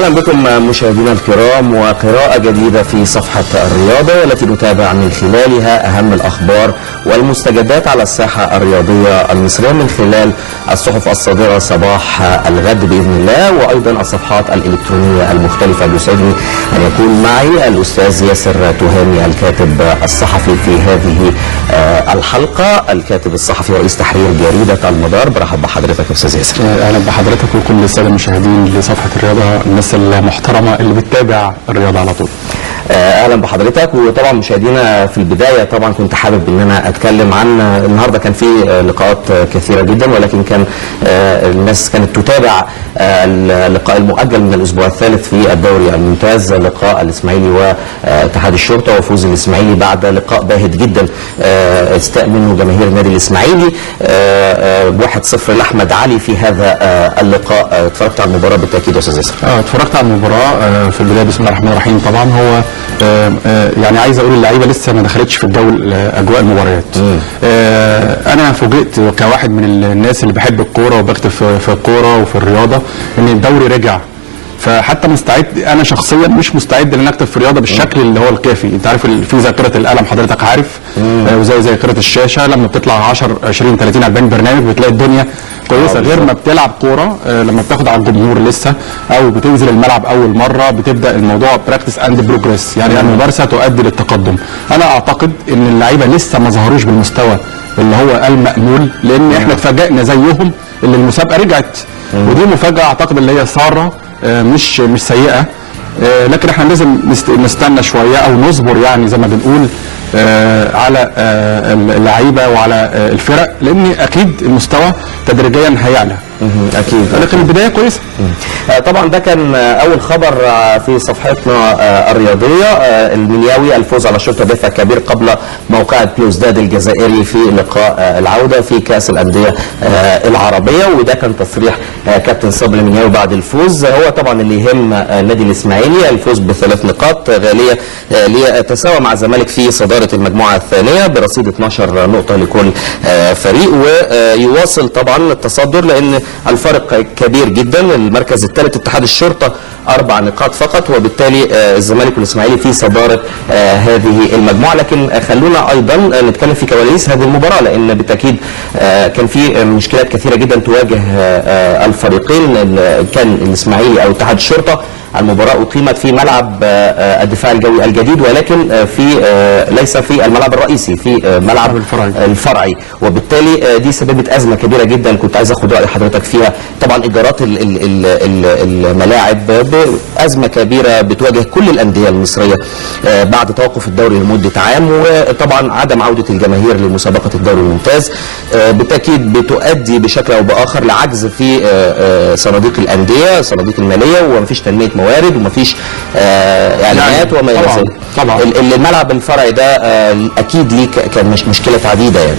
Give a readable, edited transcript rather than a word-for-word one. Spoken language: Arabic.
اهلا بكم مشاهدينا الكرام وقراءة جديدة في صفحة الرياضة والتي نتابع من خلالها اهم الاخبار والمستجدات على الساحة الرياضية المصرية من خلال الصحف الصادرة صباح الغد باذن الله، وايضا الصفحات الالكترونية المختلفة. يسعدني ان يكون معي الاستاذ ياسر تهامي الكاتب الصحفي في هذه الحلقة، الكاتب الصحفي ورئيس تحرير جريدة المدار. برحب بحضرتك يا استاذ ياسر. اهلا بحضرتك وكل الساده المشاهدين لصفحه الرياضه، الناس المحترمه اللي بتتابع الرياضه على طول. اهلا بحضرتك. وطبعا مشاهدينا في البدايه طبعا كنت حابب ان انا اتكلم عن النهارده كان في لقاءات كثيره جدا، ولكن كان الناس كانت تتابع اللقاء المؤجل من الاسبوع الثالث في الدوري الممتاز، لقاء الاسماعيلي واتحاد الشرطه، وفوز الاسماعيلي بعد لقاء باهت جدا استاء منه جماهير النادي الاسماعيلي 1-0 لاحمد علي في هذا اللقاء. اتفرجت على المباراه بالتاكيد يا استاذ ياسر؟ اتفرجت على المباراه. في البدايه بسم الله الرحمن الرحيم. طبعا هو يعني عايز اقول اللعيبه لسه ما دخلتش في الجو اجواء المباريات. انا فوجئت كواحد من الناس اللي بحب الكوره وبكتب في الكوره وفي الرياضه ان الدوري رجع، فحتى مستعد انا شخصيا مش مستعد ان اكتب في الرياضه بالشكل اللي هو الكافي. انت عارف في ذاكره القلم حضرتك عارف، وزي ذاكره الشاشه لما بتطلع 10 20 30 40 برنامج بتلاقي الدنيا كويسه، غير ما بتلعب كوره لما بتاخد على الجمهور لسه او بتنزل الملعب اول مره بتبدا الموضوع براكتس اند بروجريس، يعني الممارسه تؤدي للتقدم. انا اعتقد ان اللعيبه لسه ما ظهروش بالمستوى اللي هو المأمول، لان احنا اتفاجئنا زيهم اللي المسابقه رجعت، ودي مفاجاه اعتقد اللي هي ساره مش سيئه، لكن احنا لازم نستنى شويه او نصبر يعني زي ما بنقول على اللعيبه وعلى الفرق، لان اكيد المستوى تدريجيا هيعلى. اكيد، لكن البدايه كويسه. طبعا ده كان اول خبر في صفحتنا الرياضيه. المنياوي الفوز على الشرطه دافع كبير قبل موقعة بلوزداد الجزائري في لقاء العوده في كاس الانديه العربيه، وده كان تصريح كابتن صبري المنياوي بعد الفوز. هو طبعا اللي يهم النادي الاسماعيلي الفوز ب3 نقاط غاليه ليتساوى مع الزمالك في صداره المجموعه الثانيه برصيد 12 نقطه لكل فريق، ويواصل طبعا التصدر لان الفرق كبير جدا. المركز الثالث اتحاد الشرطه 4 نقاط فقط، وبالتالي الزمالك والاسماعيلي في صداره هذه المجموعه. لكن خلونا ايضا نتكلم في كواليس هذه المباراه، لان بالتاكيد كان في مشكلات كثيره جدا تواجه الفريقين، كان الاسماعيلي او اتحاد الشرطه. المباراة أقيمت في ملعب الدفاع الجوي الجديد، ولكن ليس في الملعب الرئيسي، في ملعب الفرعي، وبالتالي دي سببت أزمة كبيرة جدا كنت عايز أخد رأي حضرتك فيها. طبعا إيجارات الملاعب بأزمة كبيرة بتواجه كل الأندية المصرية بعد توقف الدوري لمدة عام، وطبعا عدم عودة الجماهير لمسابقة الدوري الممتاز بالتأكيد بتؤدي بشكل أو بآخر لعجز في صناديق الأندية، صناديق المالية، ومفيش تنمية موارد ومفيش اعلانات وما الى ذلك. طبعا الملعب الفرعي ده اكيد ليه كان مشكله عديده يعني.